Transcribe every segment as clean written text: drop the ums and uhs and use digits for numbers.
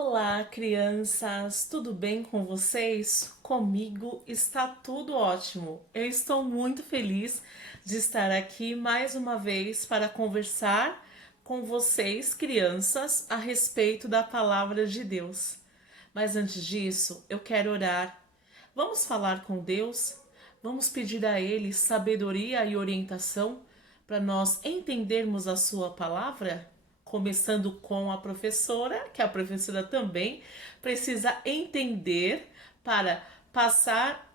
Olá, crianças! Tudo bem com vocês? Comigo está tudo ótimo. Eu estou muito feliz de estar aqui mais uma vez para conversar com vocês, crianças, a respeito da palavra de Deus. Mas antes disso, eu quero orar. Vamos falar com Deus? Vamos pedir a Ele sabedoria e orientação para nós entendermos a Sua palavra? Começando com a professora, que a professora também precisa entender para passar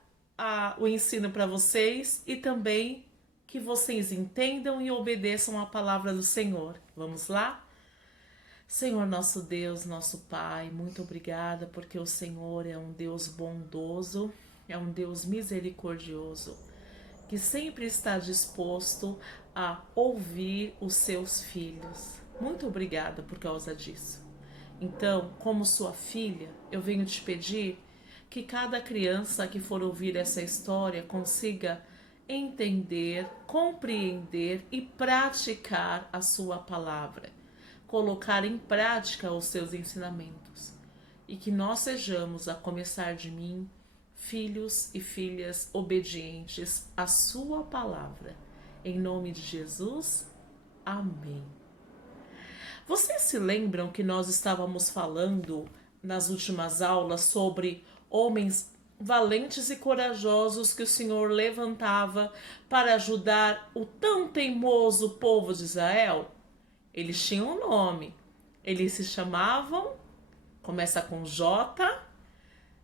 o ensino para vocês e também que vocês entendam e obedeçam a palavra do Senhor. Vamos lá? Senhor nosso Deus, nosso Pai, muito obrigada porque o Senhor é um Deus bondoso, é um Deus misericordioso, que sempre está disposto a ouvir os seus filhos. Muito obrigada por causa disso. Então, como sua filha, eu venho te pedir que cada criança que for ouvir essa história consiga entender, compreender e praticar a sua palavra, colocar em prática os seus ensinamentos, e que nós sejamos, a começar de mim, filhos e filhas obedientes à sua palavra. Em nome de Jesus, amém. Vocês se lembram que nós estávamos falando nas últimas aulas sobre homens valentes e corajosos que o Senhor levantava para ajudar o tão teimoso povo de Israel? Eles tinham um nome. Eles se chamavam, começa com J,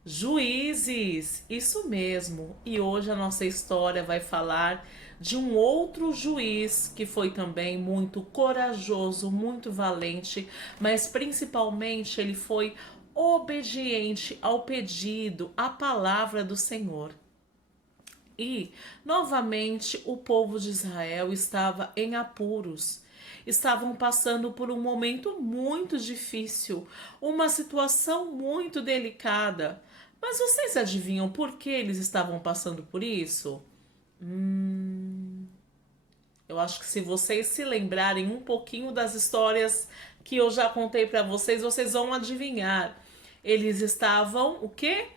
juízes. Isso mesmo. E hoje a nossa história vai falar de um outro juiz que foi também muito corajoso, muito valente, mas principalmente ele foi obediente ao pedido, à palavra do Senhor. E, novamente, o povo de Israel estava em apuros. Estavam passando por um momento muito difícil, uma situação muito delicada. Mas vocês adivinham por que eles estavam passando por isso? Eu acho que se vocês se lembrarem um pouquinho das histórias que eu já contei para vocês, vocês vão adivinhar. Eles estavam o quê?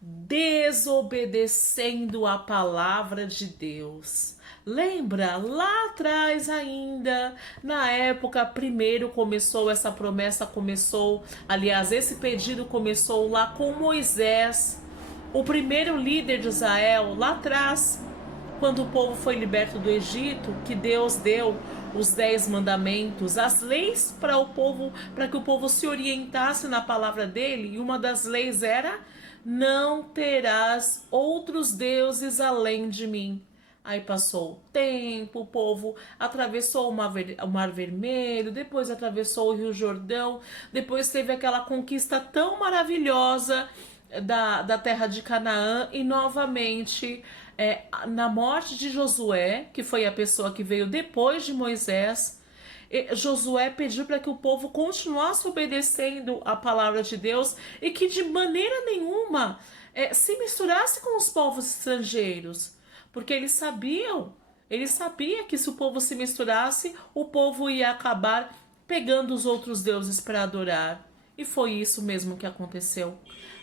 Desobedecendo a palavra de Deus. Lembra lá atrás ainda, na época primeiro começou essa promessa, aliás, esse pedido começou lá com Moisés, o primeiro líder de Israel, lá atrás, quando o povo foi liberto do Egito, que Deus deu os 10 mandamentos, as leis para o povo, para que o povo se orientasse na palavra dele, e uma das leis era: não terás outros deuses além de mim. Aí passou o tempo, o povo atravessou o Mar Vermelho, depois atravessou o Rio Jordão, depois teve aquela conquista tão maravilhosa da terra de Canaã, e novamente na morte de Josué, que foi a pessoa que veio depois de Moisés, Josué pediu para que o povo continuasse obedecendo a palavra de Deus e que de maneira nenhuma se misturasse com os povos estrangeiros, porque ele sabia que se o povo se misturasse, o povo ia acabar pegando os outros deuses para adorar. E foi isso mesmo que aconteceu.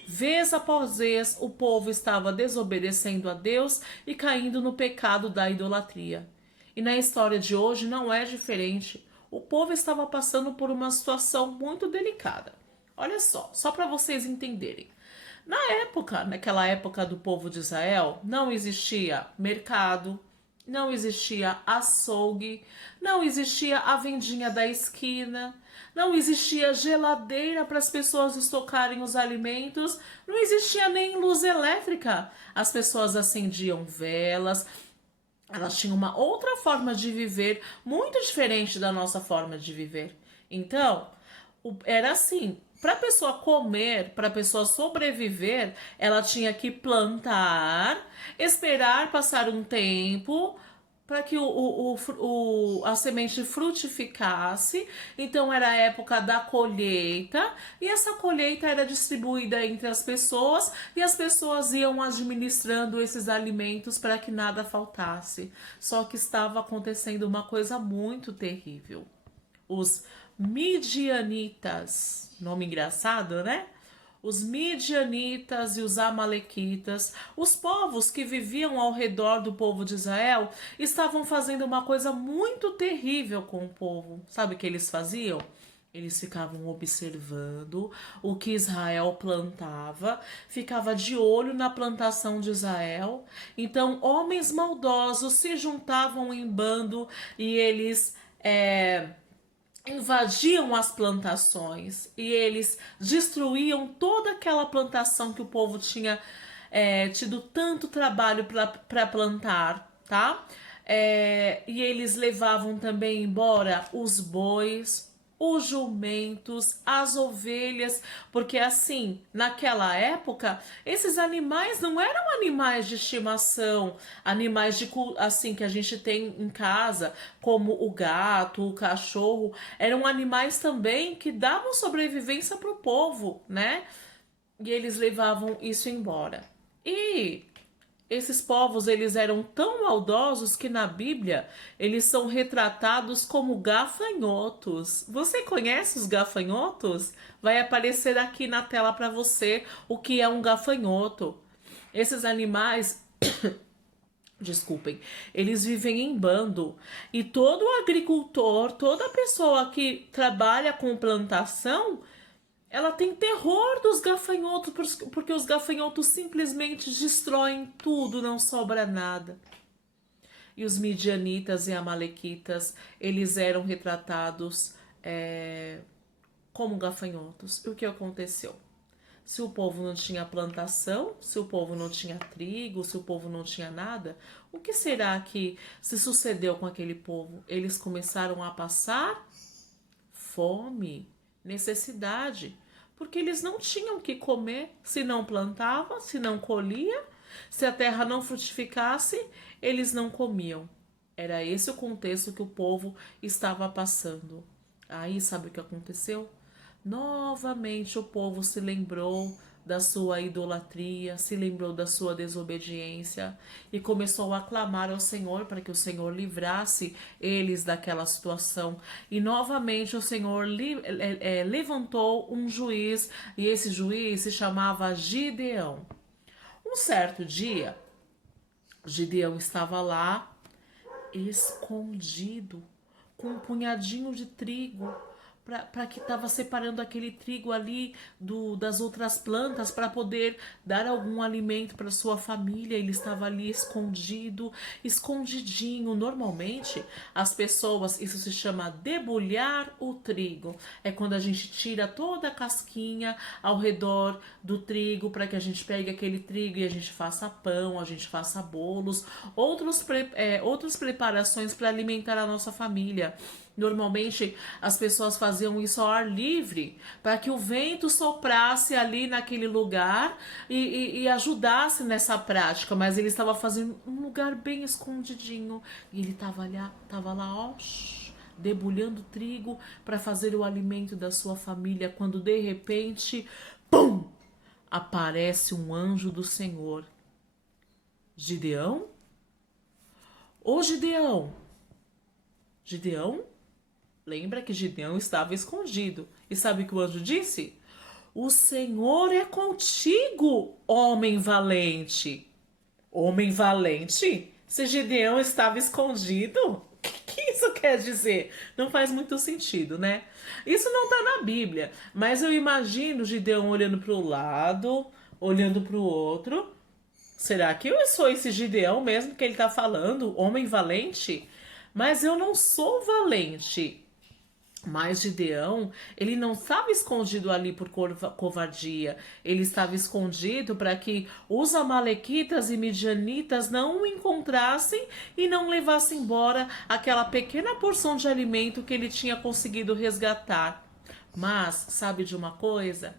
Vez após vez, o povo estava desobedecendo a Deus e caindo no pecado da idolatria. E na história de hoje não é diferente. O povo estava passando por uma situação muito delicada. Olha só para vocês entenderem. Naquela época do povo de Israel, não existia mercado, não existia açougue, não existia a vendinha da esquina, não existia geladeira para as pessoas estocarem os alimentos, não existia nem luz elétrica. As pessoas acendiam velas, elas tinham uma outra forma de viver, muito diferente da nossa forma de viver. Então, era assim, para a pessoa comer, para a pessoa sobreviver, ela tinha que plantar, esperar passar um tempo para que a semente frutificasse. Então era a época da colheita, e essa colheita era distribuída entre as pessoas, e as pessoas iam administrando esses alimentos para que nada faltasse. Só que estava acontecendo uma coisa muito terrível. Os midianitas. Nome engraçado, né? Os midianitas e os amalequitas, os povos que viviam ao redor do povo de Israel, estavam fazendo uma coisa muito terrível com o povo. Sabe o que eles faziam? Eles ficavam observando o que Israel plantava, ficava de olho na plantação de Israel. Então, homens maldosos se juntavam em bando e eles invadiam as plantações e eles destruíam toda aquela plantação que o povo tinha tido tanto trabalho para plantar, tá? E eles levavam também embora os bois, os jumentos, as ovelhas, porque assim, naquela época, esses animais não eram animais de estimação, animais assim que a gente tem em casa, como o gato, o cachorro, eram animais também que davam sobrevivência para o povo, né? E eles levavam isso embora. E esses povos, eles eram tão maldosos que na Bíblia eles são retratados como gafanhotos. Você conhece os gafanhotos? Vai aparecer aqui na tela para você o que é um gafanhoto. Esses animais, desculpem, eles vivem em bando e todo agricultor, toda pessoa que trabalha com plantação, ela tem terror dos gafanhotos, porque os gafanhotos simplesmente destroem tudo, não sobra nada. E os midianitas e amalequitas, eles eram retratados como gafanhotos. E o que aconteceu? Se o povo não tinha plantação, se o povo não tinha trigo, se o povo não tinha nada, o que será que se sucedeu com aquele povo? Eles começaram a passar fome, necessidade, porque eles não tinham o que comer se não plantava, se não colhia, se a terra não frutificasse, eles não comiam. Era esse o contexto que o povo estava passando. Aí sabe o que aconteceu? Novamente o povo se lembrou da sua idolatria, se lembrou da sua desobediência e começou a clamar ao Senhor para que o Senhor livrasse eles daquela situação. E novamente o Senhor levantou um juiz, e esse juiz se chamava Gideão. Um certo dia, Gideão estava lá escondido com um punhadinho de trigo, para que estava separando aquele trigo ali das outras plantas para poder dar algum alimento para sua família. Ele estava ali escondido, escondidinho. Normalmente as pessoas, isso se chama debulhar o trigo. É quando a gente tira toda a casquinha ao redor do trigo para que a gente pegue aquele trigo e a gente faça pão, a gente faça bolos, outras preparações para alimentar a nossa família. Normalmente as pessoas faziam isso ao ar livre, para que o vento soprasse ali naquele lugar e ajudasse nessa prática, mas ele estava fazendo um lugar bem escondidinho e ele estava lá, ó, debulhando trigo para fazer o alimento da sua família, quando de repente, pum, aparece um anjo do Senhor. Gideão? Ô Gideão! Gideão? Lembra que Gideão estava escondido. E sabe o que o anjo disse? O Senhor é contigo, homem valente. Homem valente? Se Gideão estava escondido? O que isso quer dizer? Não faz muito sentido, né? Isso não está na Bíblia. Mas eu imagino Gideão olhando para o lado, olhando para o outro. Será que eu sou esse Gideão mesmo que ele está falando? Homem valente? Mas eu não sou valente. Mas Gideão, ele não estava escondido ali por covardia. Ele estava escondido para que os amalequitas e midianitas não o encontrassem e não levassem embora aquela pequena porção de alimento que ele tinha conseguido resgatar. Mas, sabe de uma coisa?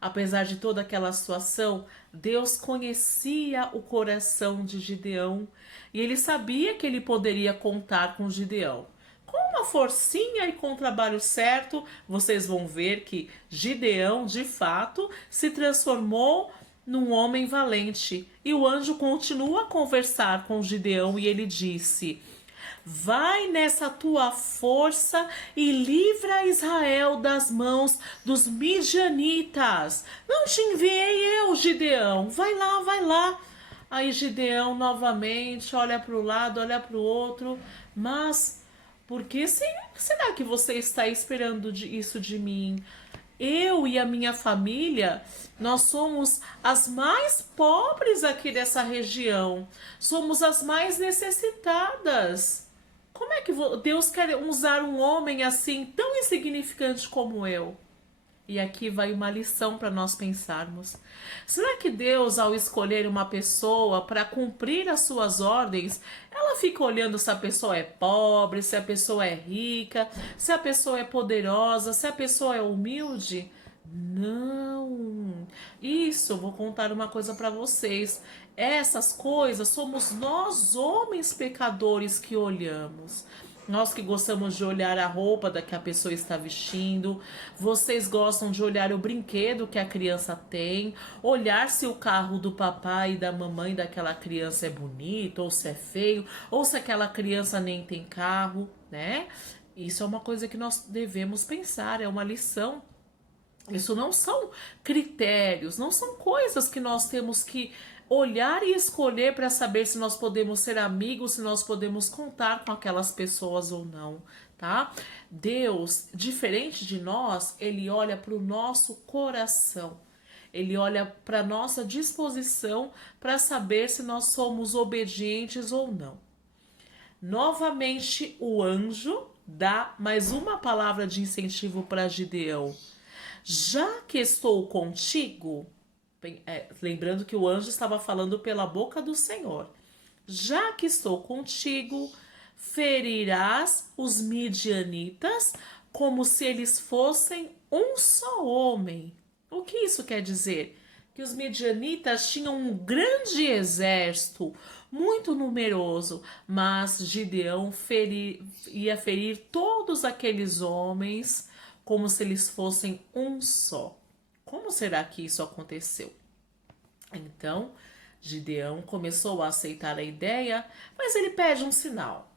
Apesar de toda aquela situação, Deus conhecia o coração de Gideão e ele sabia que ele poderia contar com Gideão. Com uma forcinha e com o trabalho certo, vocês vão ver que Gideão, de fato, se transformou num homem valente. E o anjo continua a conversar com Gideão e ele disse: vai nessa tua força e livra Israel das mãos dos midianitas. Não te enviei eu, Gideão. Vai lá, vai lá. Aí Gideão novamente olha para o lado, olha para o outro, mas por que será que você está esperando isso de mim? Eu e a minha família, nós somos as mais pobres aqui dessa região. Somos as mais necessitadas. Como é que Deus quer usar um homem assim, tão insignificante como eu? E aqui vai uma lição para nós pensarmos. Será que Deus, ao escolher uma pessoa para cumprir as suas ordens, ela fica olhando se a pessoa é pobre, se a pessoa é rica, se a pessoa é poderosa, se a pessoa é humilde? Não. Isso, eu vou contar uma coisa para vocês. Essas coisas somos nós, homens pecadores, que olhamos. Nós que gostamos de olhar a roupa da que a pessoa está vestindo, vocês gostam de olhar o brinquedo que a criança tem, olhar se o carro do papai e da mamãe daquela criança é bonito, ou se é feio, ou se aquela criança nem tem carro, né? Isso é uma coisa que nós devemos pensar, é uma lição. Isso não são critérios, não são coisas que nós temos que olhar e escolher para saber se nós podemos ser amigos, se nós podemos contar com aquelas pessoas ou não, tá? Deus, diferente de nós, ele olha para o nosso coração. Ele olha para nossa disposição para saber se nós somos obedientes ou não. Novamente, o anjo dá mais uma palavra de incentivo para Gideão. Já que estou contigo, lembrando que o anjo estava falando pela boca do Senhor. Já que estou contigo, ferirás os midianitas como se eles fossem um só homem. O que isso quer dizer? Que os midianitas tinham um grande exército, muito numeroso, mas Gideão ia ferir todos aqueles homens como se eles fossem um só. Como será que isso aconteceu? Então, Gideão começou a aceitar a ideia, mas ele pede um sinal.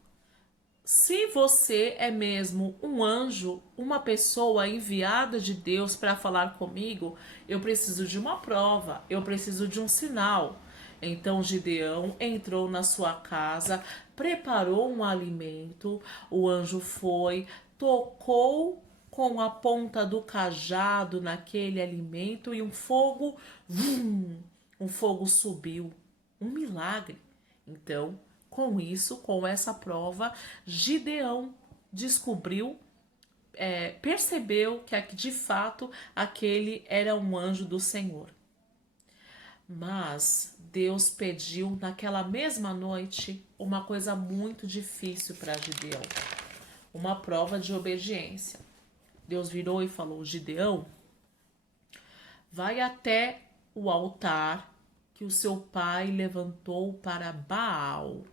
Se você é mesmo um anjo, uma pessoa enviada de Deus para falar comigo, eu preciso de uma prova, eu preciso de um sinal. Então Gideão entrou na sua casa, preparou um alimento, o anjo foi, tocou com a ponta do cajado naquele alimento e um fogo, um fogo subiu. Um milagre. Então, com isso, com essa prova, Gideão descobriu, percebeu que de fato aquele era um anjo do Senhor. Mas Deus pediu naquela mesma noite uma coisa muito difícil para Gideão, uma prova de obediência. Deus virou e falou: Gideão, vai até o altar que o seu pai levantou para Baal.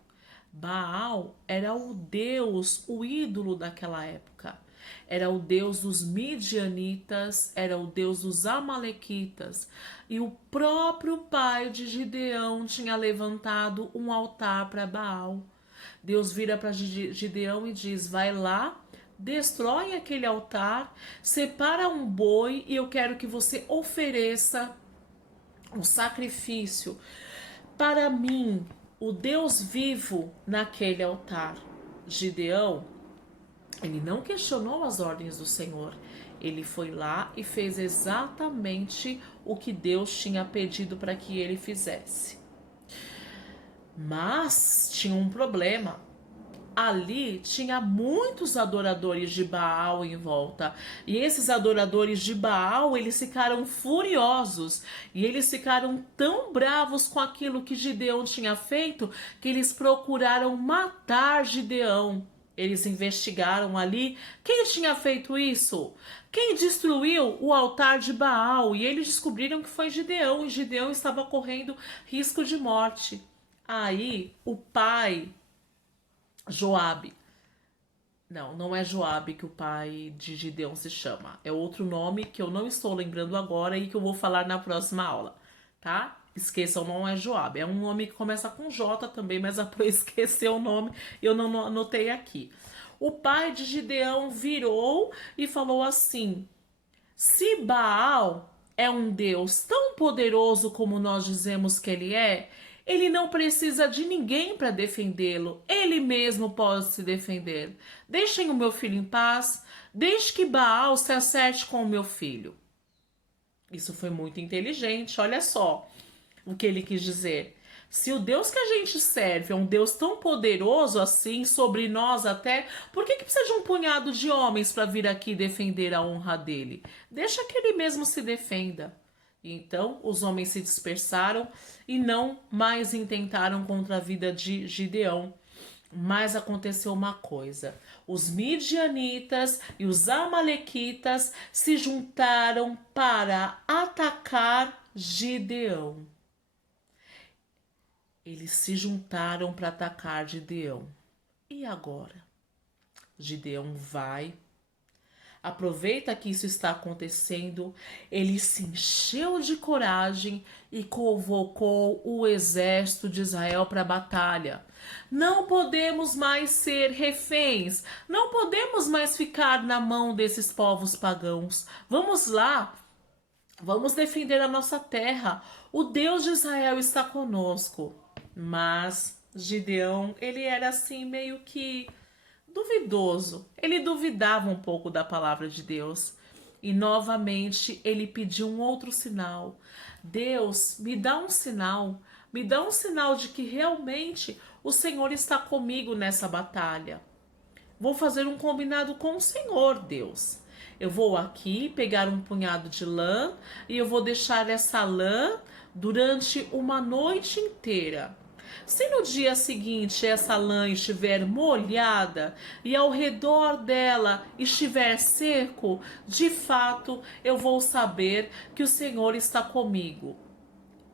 Baal era o deus, o ídolo daquela época. Era o deus dos midianitas, era o deus dos amalequitas. E o próprio pai de Gideão tinha levantado um altar para Baal. Deus vira para Gideão e diz: vai lá, destrói aquele altar, separa um boi e eu quero que você ofereça um sacrifício para mim, o Deus vivo, naquele altar. Gideão, ele não questionou as ordens do Senhor. Ele foi lá e fez exatamente o que Deus tinha pedido para que ele fizesse. Mas tinha um problema. Ali tinha muitos adoradores de Baal em volta. E esses adoradores de Baal, eles ficaram furiosos. E eles ficaram tão bravos com aquilo que Gideão tinha feito, que eles procuraram matar Gideão. Eles investigaram ali quem tinha feito isso, quem destruiu o altar de Baal. E eles descobriram que foi Gideão. E Gideão estava correndo risco de morte. Aí o pai Joabe. Não é Joabe que o pai de Gideão se chama. É outro nome que eu não estou lembrando agora e que eu vou falar na próxima aula, tá? Esqueçam, não é Joabe. É um nome que começa com J também, mas eu esqueci o nome, eu não anotei aqui. O pai de Gideão virou e falou assim: se Baal é um Deus tão poderoso como nós dizemos que ele não precisa de ninguém para defendê-lo. Ele mesmo pode se defender. Deixem o meu filho em paz. Deixe que Baal se acerte com o meu filho. Isso foi muito inteligente, olha só o que ele quis dizer. Se o Deus que a gente serve é um Deus tão poderoso assim, sobre nós até, por que precisa de um punhado de homens para vir aqui defender a honra dele? Deixa que ele mesmo se defenda. Então os homens se dispersaram e não mais intentaram contra a vida de Gideão. Mas aconteceu uma coisa: os midianitas e os amalequitas se juntaram para atacar Gideão. Eles se juntaram para atacar Gideão. E agora? Gideão vai, aproveita que isso está acontecendo, ele se encheu de coragem e convocou o exército de Israel para a batalha. Não podemos mais ser reféns, não podemos mais ficar na mão desses povos pagãos. Vamos lá, vamos defender a nossa terra. O Deus de Israel está conosco. Mas Gideão, ele era assim meio que duvidoso. Ele duvidava um pouco da palavra de Deus. E novamente ele pediu um outro sinal. Deus, me dá um sinal. Me dá um sinal de que realmente o Senhor está comigo nessa batalha. Vou fazer um combinado com o Senhor, Deus. Eu vou aqui pegar um punhado de lã e eu vou deixar essa lã durante uma noite inteira. Se no dia seguinte essa lã estiver molhada e ao redor dela estiver seco, de fato eu vou saber que o Senhor está comigo.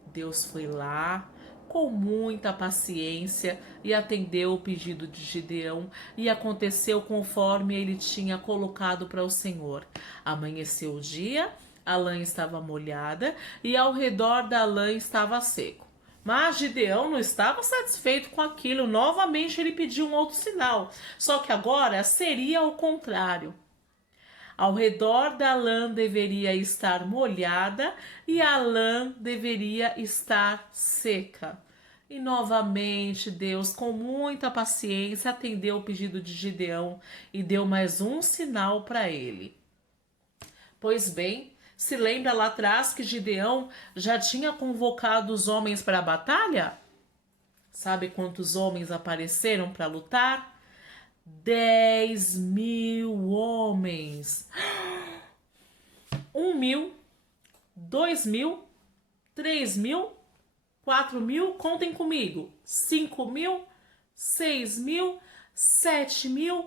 Deus foi lá com muita paciência e atendeu o pedido de Gideão, e aconteceu conforme ele tinha colocado para o Senhor. Amanheceu o dia, a lã estava molhada e ao redor da lã estava seco. Mas Gideão não estava satisfeito com aquilo. Novamente ele pediu um outro sinal. Só que agora seria o contrário. Ao redor da lã deveria estar molhada e a lã deveria estar seca. E novamente Deus, com muita paciência, atendeu o pedido de Gideão e deu mais um sinal para ele. Pois bem, se lembra lá atrás que Gideão já tinha convocado os homens para a batalha? Sabe quantos homens apareceram para lutar? 10.000 homens. 1.000, 2.000, 3.000, 4.000, contem comigo. 5.000, 6.000, 7.000,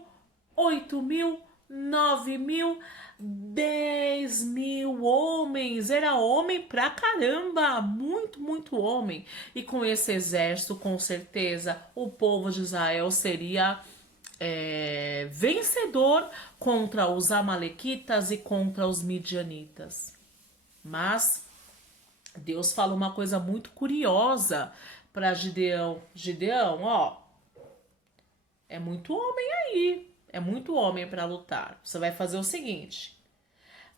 8.000, 9.000, 10.000 homens. Era homem pra caramba, muito homem. E com esse exército, com certeza, o povo de Israel seria vencedor contra os amalequitas e contra os midianitas. Mas Deus fala uma coisa muito curiosa para Gideão. Gideão, ó, é muito homem aí. É muito homem para lutar. Você vai fazer o seguinte.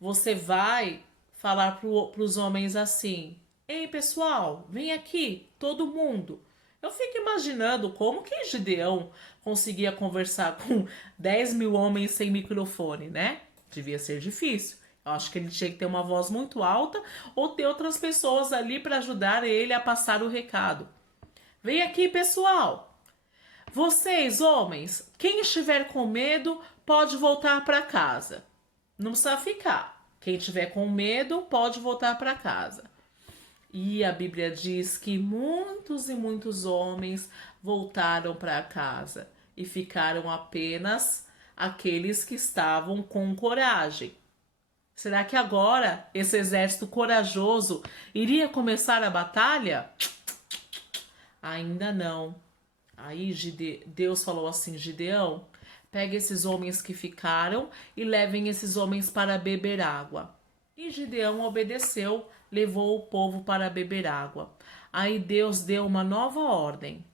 Você vai falar para os homens assim: ei, pessoal, vem aqui, todo mundo. Eu fico imaginando como que Gideão conseguia conversar com 10.000 homens sem microfone, né? Devia ser difícil. Eu acho que ele tinha que ter uma voz muito alta ou ter outras pessoas ali para ajudar ele a passar o recado. Vem aqui, pessoal. Vocês, homens, quem estiver com medo pode voltar para casa. Não precisa ficar. Quem estiver com medo pode voltar para casa. E a Bíblia diz que muitos e muitos homens voltaram para casa e ficaram apenas aqueles que estavam com coragem. Será que agora esse exército corajoso iria começar a batalha? Ainda não. Aí Deus falou assim: Gideão, pega esses homens que ficaram e levem esses homens para beber água. E Gideão obedeceu, levou o povo para beber água. Aí Deus deu uma nova ordem.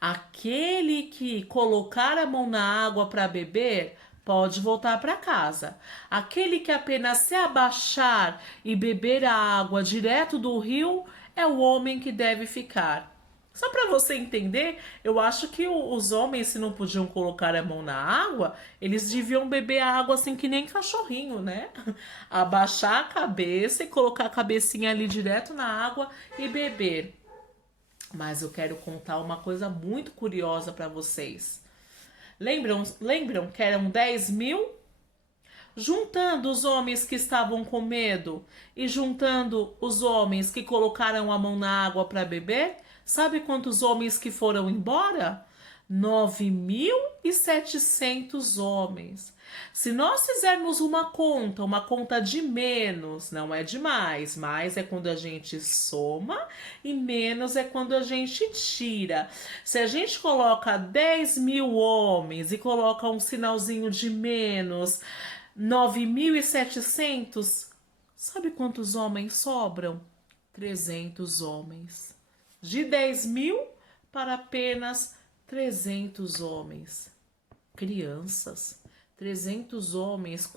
Aquele que colocar a mão na água para beber, pode voltar para casa. Aquele que apenas se abaixar e beber a água direto do rio, é o homem que deve ficar. Só para você entender, eu acho que os homens, se não podiam colocar a mão na água, eles deviam beber a água assim que nem cachorrinho, né? Abaixar a cabeça e colocar a cabecinha ali direto na água e beber. Mas eu quero contar uma coisa muito curiosa para vocês. Lembram que eram 10.000? Juntando os homens que estavam com medo e juntando os homens que colocaram a mão na água para beber, sabe quantos homens que foram embora? 9.700 homens. Se nós fizermos uma conta de menos, não é de mais. Mais é quando a gente soma e menos é quando a gente tira. Se a gente coloca 10.000 homens e coloca um sinalzinho de menos, 9.700, sabe quantos homens sobram? 300 homens. De 10.000 para apenas 300 homens. Crianças. 300 homens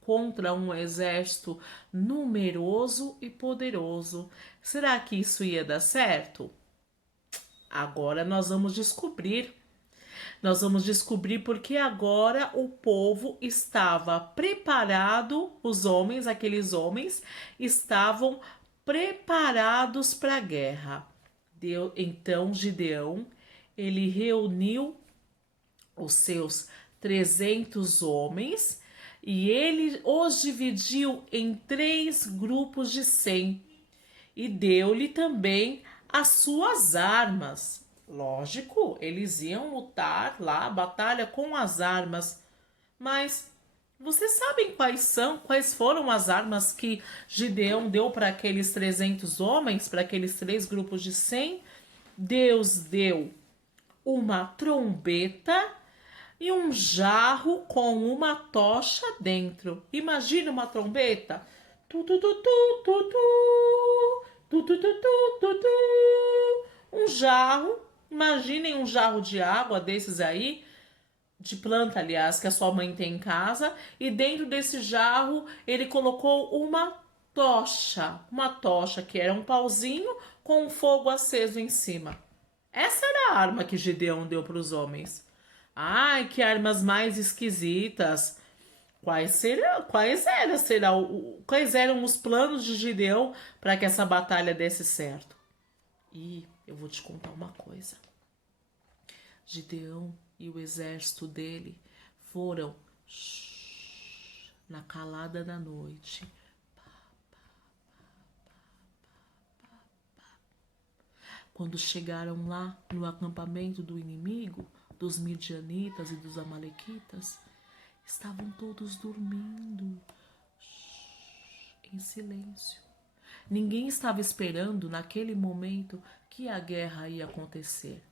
contra um exército numeroso e poderoso. Será que isso ia dar certo? Agora nós vamos descobrir. Nós vamos descobrir porque agora o povo estava preparado, os homens, aqueles homens, estavam preparados para a guerra. Então Gideão, ele reuniu os seus 300 homens e ele os dividiu em 3 grupos de 100 e deu-lhe também as suas armas. Lógico, eles iam lutar lá, a batalha com as armas, mas vocês sabem quais foram as armas que Gideão deu para aqueles 300 homens, para aqueles 3 grupos de 100? Deus deu uma trombeta e um jarro com uma tocha dentro. Imagina uma trombeta. Tu, tu, tu, tu, tu, tu. Tu, tu, tu, tu, tu, tu. Um jarro. Imaginem um jarro de água desses aí, de planta, aliás, que a sua mãe tem em casa. E dentro desse jarro ele colocou uma tocha que era um pauzinho com um fogo aceso em cima. Essa era a arma que Gideão deu para os homens. Ai, que armas mais esquisitas. Quais eram os planos de Gideão para que essa batalha desse certo? E eu vou te contar uma coisa. Gideão e o exército dele foram na calada da noite. Quando chegaram lá no acampamento do inimigo, dos midianitas e dos amalequitas, estavam todos dormindo, em silêncio. Ninguém estava esperando naquele momento que a guerra ia acontecer.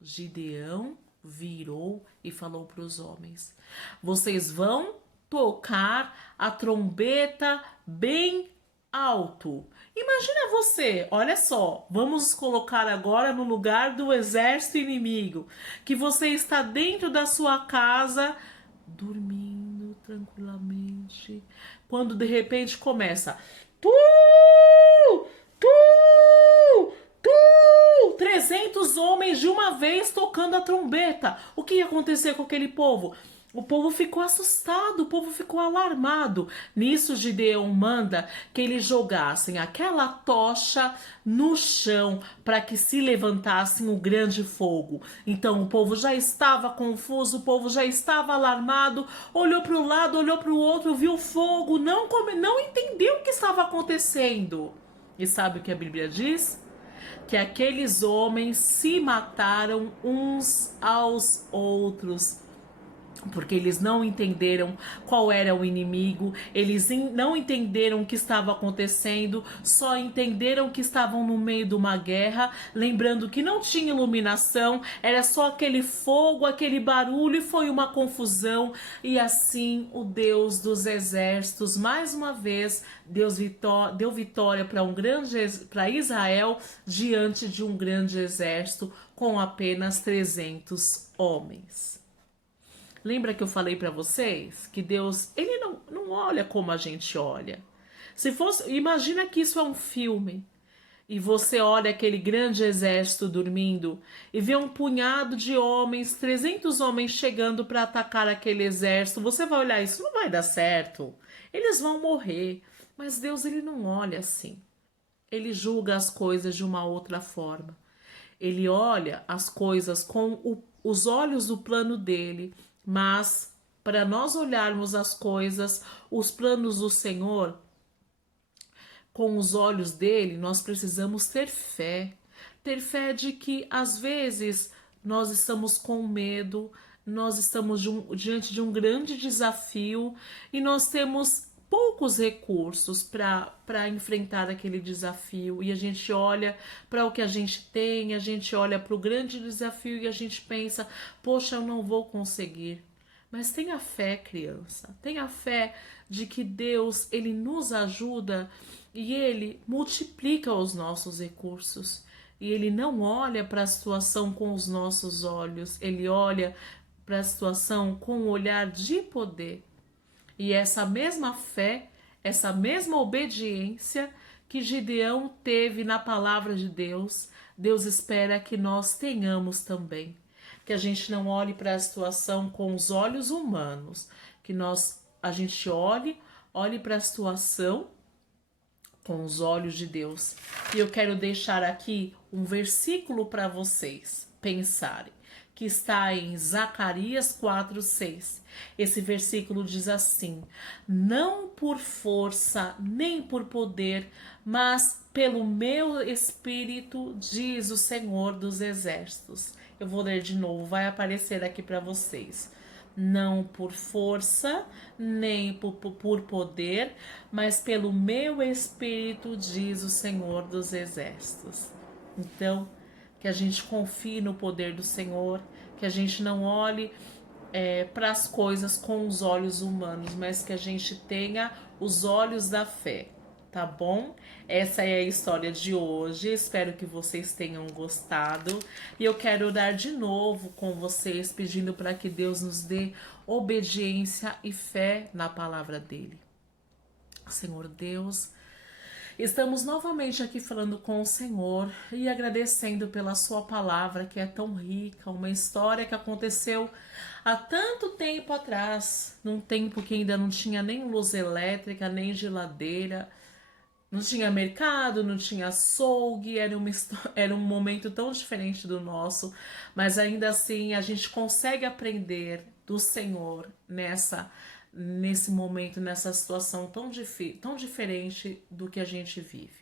Gideão virou e falou para os homens: vocês vão tocar a trombeta bem alto. Imagina você, olha só, vamos colocar agora no lugar do exército inimigo, que você está dentro da sua casa, dormindo tranquilamente, quando de repente começa tu, tu, tu, 300 homens de uma vez tocando a trombeta. O que ia acontecer com aquele povo? O povo ficou assustado, o povo ficou alarmado. Nisso Gideão manda que eles jogassem aquela tocha no chão para que se levantasse um grande fogo. Então o povo já estava confuso, o povo já estava alarmado, olhou para um lado, olhou para o outro, viu fogo, não entendeu o que estava acontecendo. E sabe o que a Bíblia diz? Que aqueles homens se mataram uns aos outros. porque eles não entenderam qual era o inimigo, eles não entenderam o que estava acontecendo, só entenderam que estavam no meio de uma guerra, lembrando que não tinha iluminação, era só aquele fogo, aquele barulho, e foi uma confusão. E assim o Deus dos exércitos, mais uma vez, deu vitória para Israel diante de um grande exército com apenas 300 homens. Lembra que eu falei para vocês que Deus, ele não olha como a gente olha. Se fosse, imagina que isso é um filme e você olha aquele grande exército dormindo e vê um punhado de homens, 300 homens chegando para atacar aquele exército. Você vai olhar isso, não vai dar certo. Eles vão morrer. Mas Deus, ele não olha assim. Ele julga as coisas de uma outra forma. Ele olha as coisas com os olhos do plano dele. Mas para nós olharmos as coisas, os planos do Senhor, com os olhos dele, nós precisamos ter fé. Ter fé de que às vezes nós estamos com medo, nós estamos diante de um grande desafio e nós temos poucos recursos para enfrentar aquele desafio. E a gente olha para o que a gente tem, a gente olha para o grande desafio e a gente pensa: poxa, eu não vou conseguir. Mas tenha fé, criança. Tenha fé de que Deus, ele nos ajuda e ele multiplica os nossos recursos. E ele não olha para a situação com os nossos olhos, ele olha para a situação com um olhar de poder. E essa mesma fé, essa mesma obediência que Gideão teve na palavra de Deus, Deus espera que nós tenhamos também. Que a gente não olhe para a situação com os olhos humanos, que a gente olhe para a situação com os olhos de Deus. E eu quero deixar aqui um versículo para vocês pensarem, que está em Zacarias 4:6. Esse versículo diz assim: não por força nem por poder, mas pelo meu espírito, diz o Senhor dos exércitos. Eu vou ler de novo, vai aparecer aqui para vocês. Não por força, nem por poder, mas pelo meu espírito, diz o Senhor dos exércitos. Então, que a gente confie no poder do Senhor, que a gente não olhe para as coisas com os olhos humanos, mas que a gente tenha os olhos da fé, tá bom? Essa é a história de hoje, espero que vocês tenham gostado e eu quero orar de novo com vocês, pedindo para que Deus nos dê obediência e fé na palavra dele. Senhor Deus, estamos novamente aqui falando com o Senhor e agradecendo pela sua palavra que é tão rica, uma história que aconteceu há tanto tempo atrás, num tempo que ainda não tinha nem luz elétrica, nem geladeira, não tinha mercado, não tinha açougue, era um momento tão diferente do nosso, mas ainda assim a gente consegue aprender do Senhor nesse momento, nessa situação tão diferente do que a gente vive.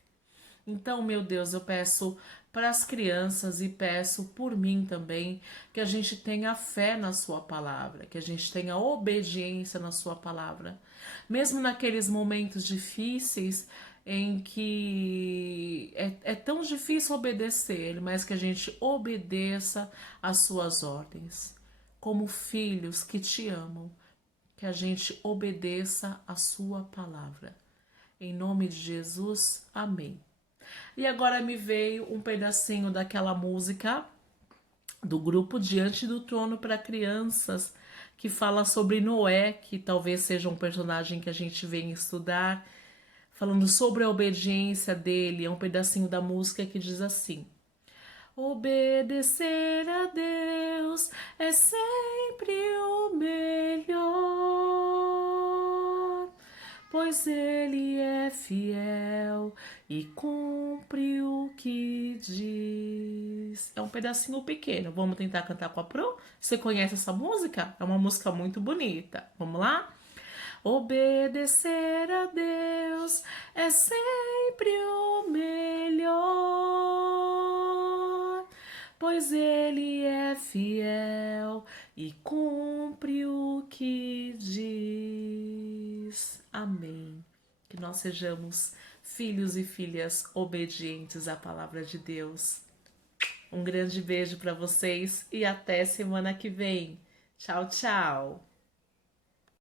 Então, meu Deus, eu peço para as crianças e peço por mim também que a gente tenha fé na sua palavra, que a gente tenha obediência na sua palavra. Mesmo naqueles momentos difíceis em que é tão difícil obedecer, mas que a gente obedeça às suas ordens. Como filhos que te amam, que a gente obedeça a sua palavra. Em nome de Jesus, amém. E agora me veio um pedacinho daquela música do grupo Diante do Trono para Crianças, que fala sobre Noé, que talvez seja um personagem que a gente venha estudar, falando sobre a obediência dele. É um pedacinho da música que diz assim: obedecer a Deus é sempre o melhor, pois Ele é fiel e cumpre o que diz. É um pedacinho pequeno. Vamos tentar cantar com a Pro? Você conhece essa música? É uma música muito bonita. Vamos lá? Obedecer a Deus é sempre o melhor, pois ele é fiel e cumpre o que diz. Amém. Que nós sejamos filhos e filhas obedientes à palavra de Deus. Um grande beijo para vocês e até semana que vem. Tchau, tchau.